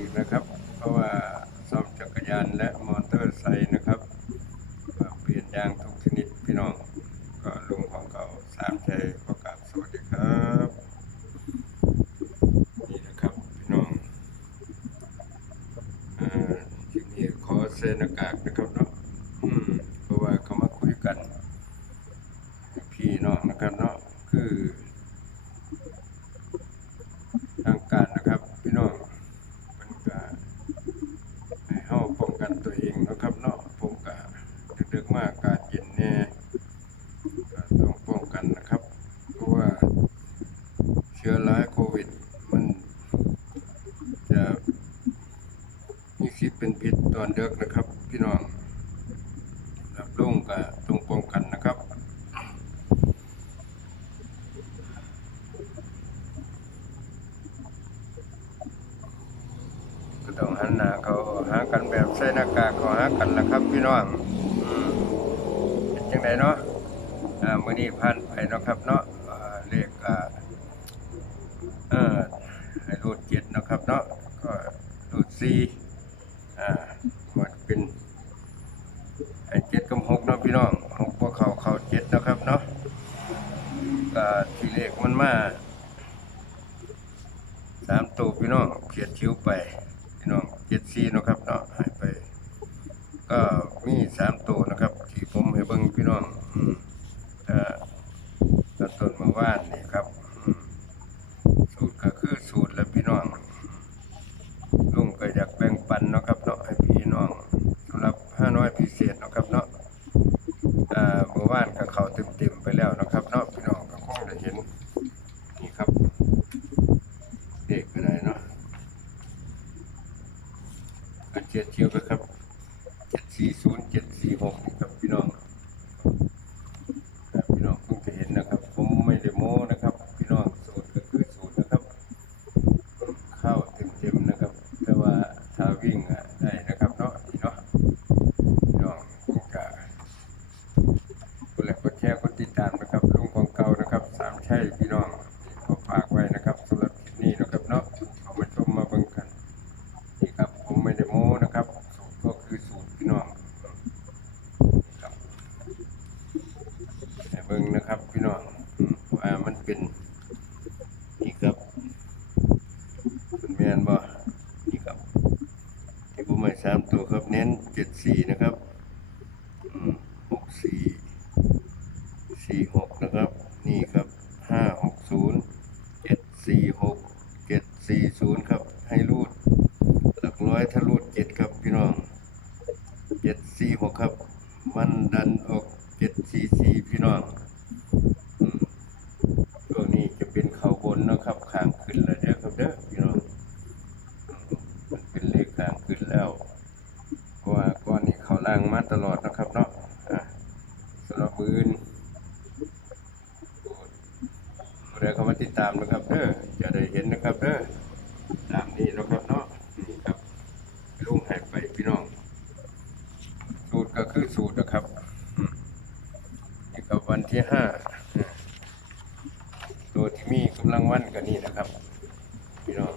ีกนะครับ เพราะว่าซ่อมจักรยานและมอเตอร์ไซค์นะครับ พิษตอนเด็กนะครับ พี่น้องรับรุ่งก็ต้องป้องกันนะครับก็ต้องหันหน้าเขาหากันแบบใส่หน้ากากเขาหากันละครับ พี่น้องอเป็นจังไดเนาะอ่ามื้อนี้ผ่านไปเนาะครับเนาะเลขอ่าเอ่อให้รูดเจ็ดนะครับเนาะก็รูดสี่อ่ามันเป็นไอ้เจ็ดกับหกเนาะพี่น้องหกบ่ เจ็ดนะครับเนาะก็ทีเลขมันมาสามตัวพี่น้องเขียดคิ้วไปพี่น้องเจ็ดซีนะครับเนาะหายไป ก็มีสามตัวนะครับ ที่ผมให้เบิ่งพี่น้องอืมต้นเมื่อวานนี่ครับ สูตรก็คือสูตรแล้วพี่น้องลุงก็อยากแบ่งปันนะครับเนาะให้พี่น้องสำหรับห้าน้อยพิเศษนะครับเนาะอ่า วานก็เขาเต็มๆไปแล้วนะครับเนาะพี่น้องก็คงได้เห็นครับ เด็กก็ได้เนาะอันเจ็ดเชียวก็ครับเจ็ดสี่ศูนย์เจ็ดสี่หกครับพี่น้องครับพี่น้องเพิ่งจะเห็นนะครับ ผมไม่ได้โม้นะครับ พี่น้องสูตรก็คือสูตรนะครับ เข้าเต็มๆนะครับ แต่ว่าถ้าวิ่งอะได้นะครับเนาะนี่เนาะพี่น้องคงจะกดไลค์กดแชร์กดติดตามนะครับลุงของเก่า นะครับสามชัยพี่น้องขอฝากไว้นะครับสำหรับคลิปนี้นะครับเนาะเอามาชมมาเบิ่งกันนี่ครับผมไม่ได้โม้นะครับสูตรก็คือสูตรพี่น้องครับให้เบิ่งนะครับพี่น้องอ่ามันเป็นนี่ครับเป็นแมนบ่นี่ครับที่ผมให้สามตัวครับเน้นเจ็ดสี่นะครับหกสี่สี่หกนะครับนี่ครับห้าหกศูนย์เจ็ดสี่หกเจ็ดสี่ศูนย์ครับ ให้รูด หลักร้อยถ้ารูดเจ็ดครับพี่น้องเจ็ดสี่หกครับ มันดันออกเจ็ดสี่สี่พี่น้องอืม ตัวนี้จะเป็นเขาบนเนาะครับข้างขึ้นแล้วเด้อครับเด้อพี่น้องมันเป็นเลขข้างขึ้นแล้ว เพราะว่าก้อนนี้เขาล่างมาตลอดนะครับเนาะอะสำหรับมือนเรือเขามา ตามนะครับเด้อจะได้เห็นนะครับเด้อตามนี้นะครับเนาะนี่ครับลุงให้ไปพี่น้อง สูตรก็คือสูตรนะครับนี่ก็วันที่ห้าตัวที่มีกำลังวันกันนี่นะครับ พี่น้อง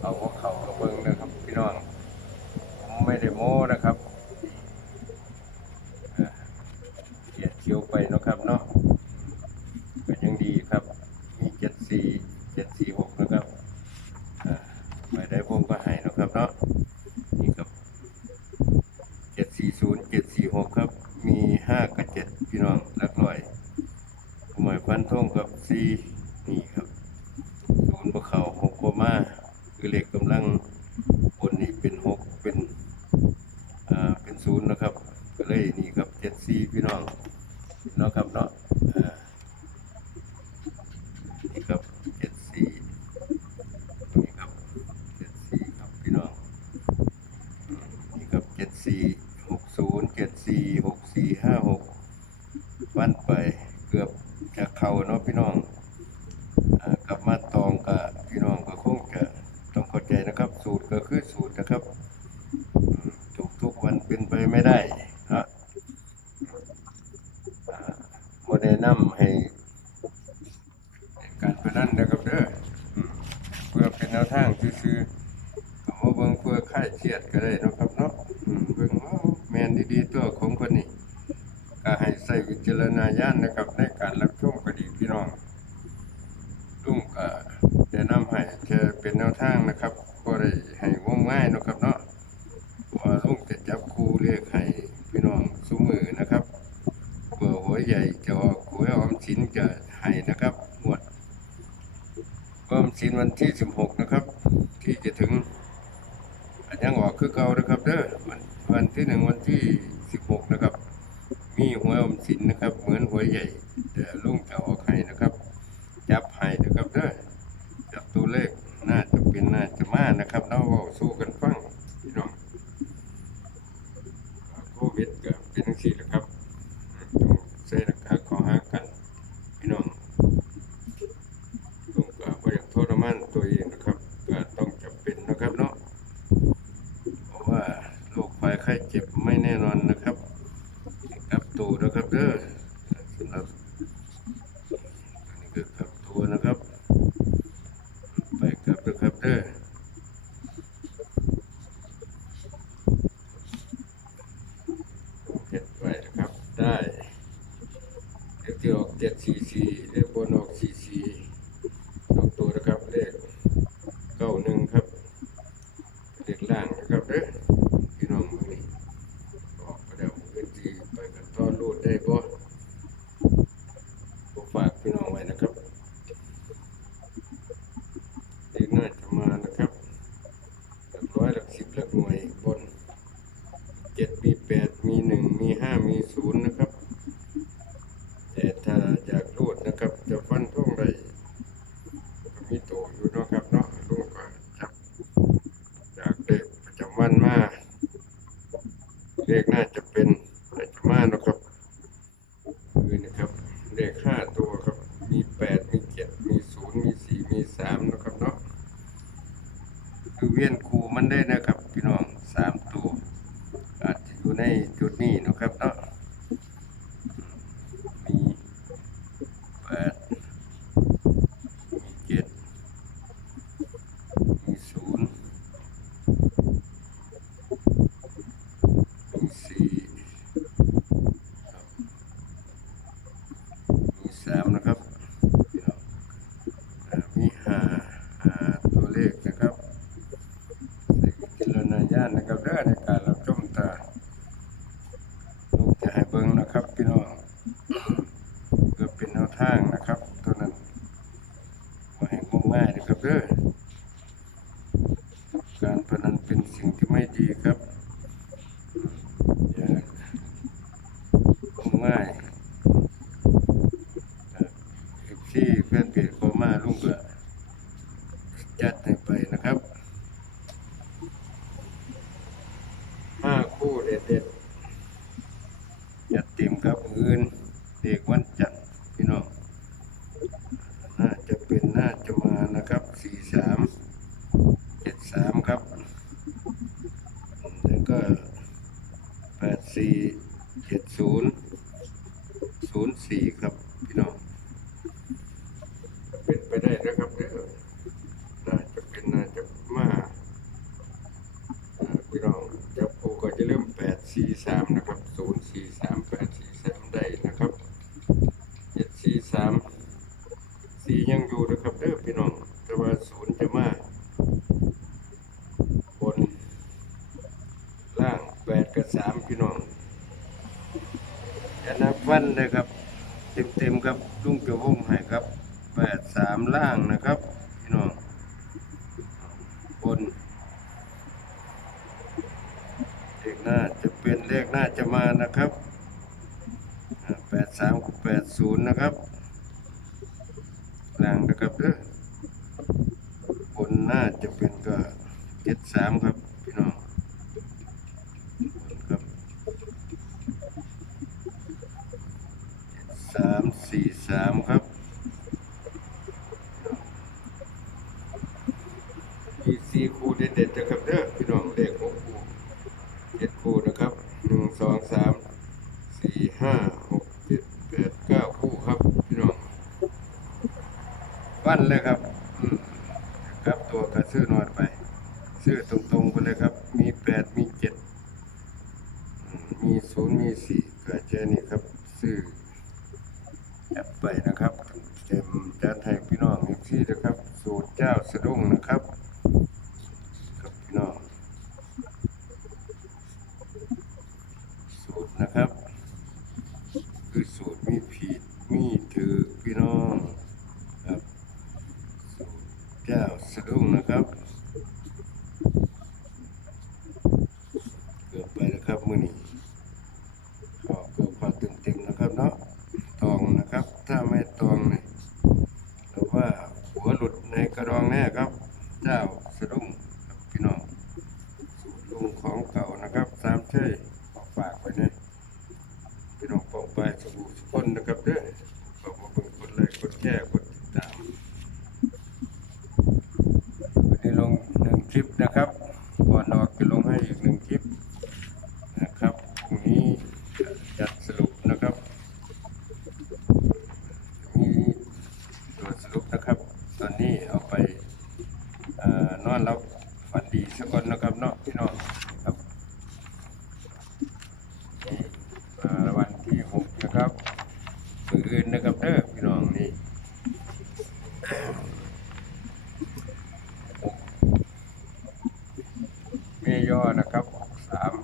เอาหัวเข่ากระเบิงนะครับ พี่น้องไม่ได้โม้นะครับเขียดเคี้ยวไปนะครับเนาะก็ยังดีครับ มีเจ็ดสี่เจ็ดสี่หกนะครับอ่าไม่ได้ผมก็ให้นะครับเนาะนี่ครับเจ็ดสี่ศูนย์เจ็ดสี่หกครับ มีห้ากับเจ็ดพี่น้องหลักร้อย หมายฟันทงกับซีนี่ครับศูนย์บวเขาหกบวมาคือเลขกำลังบนนี่เป็นหกเป็นอ่าเป็ นนย์นะครับ ก็เลยนี่ครับเจ็ดซีพี่น้องเนาะครับเนาะอ่านี่ครับเจ็ดซีนี่ครับเจ็ดซีครับพี่น้องนี่ครับเจ็ดซีหกศูนย์เจ็ดซีหกสี่ห้าหกวันไปเกือบจะเข้าเนาะพี่น้องกลับมาตองกับพี่น้องก็คงจะต้องเข้าใจนะครับ สูตรก็คือสูตรนะครับ เป็นไปไม่ได้านะครับเราสู้กันฟังพี่น้องโควิดก็เป็นทั้งสี่นะครับต้องใส่ราคาขอหากันพี่น้องต้องกาบอย่ากทรมานตัวเองนะครับก็ต้องจำเป็นนะครับเนาะเพราะว่าโรคภัยไข้เจ็บไม่แน่นอนนะครับกับตัวนะครับเด้อสำหรับนี่คือกับตัวนะครับไปกับนะครับเด้อ 两位ามนะครับ nyusun ฟันนะครับ เต็มๆครับลุงเกี่ยวพุ่มให้ครับแปดสามล่างนะครับพี่น้องบนเลขหน้าจะเป็นเลขหน้าจะมานะครับแปดสามแปดศูนย์นะครับล่างนะครับเด้อบนหน้าจะเป็นก็เจ็ดสามครับ 出てというか คลิปนะครับก่อนออกจะลงให้อีกหนึ่งคลิป ย่อนะครับออกสาม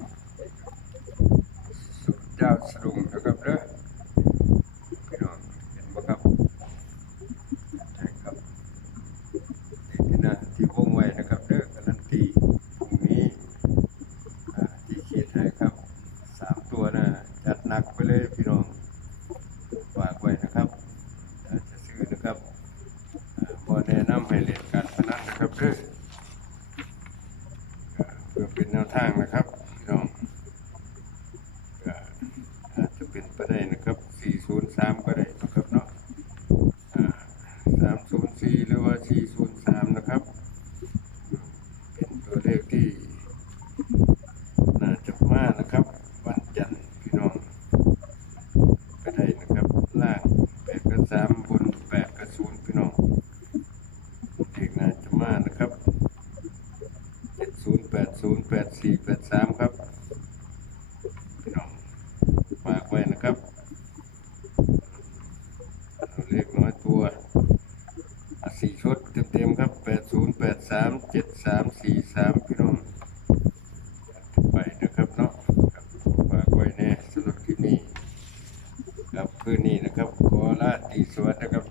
สุดยอดสรุงนะครับเด้อพี่น้องเห็นบ่ครับใช่ครับนี่นะที่วงไว้นะครับเด้อการันตีตรงนี้ที่คิดนให้ครับสามตัวนะจัดหนักไปเลยพี่น้องฝากไว้นะครับจะซื้อนะครับบอแนะนำให้เล่นการพนันนะครับเด้อ Thank you.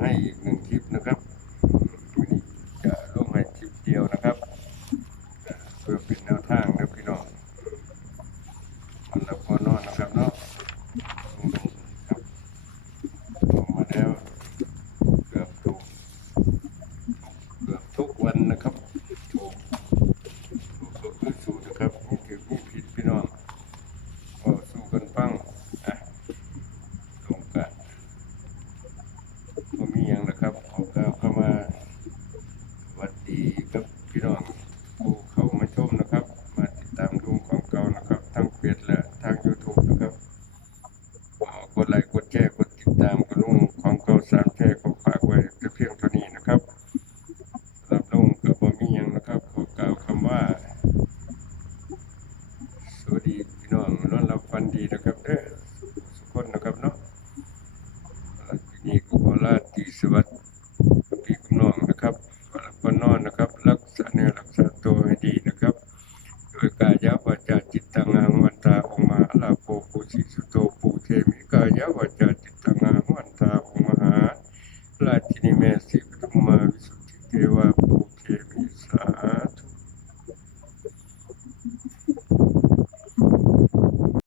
ให้อีกหนึ่งคลิปนะครับ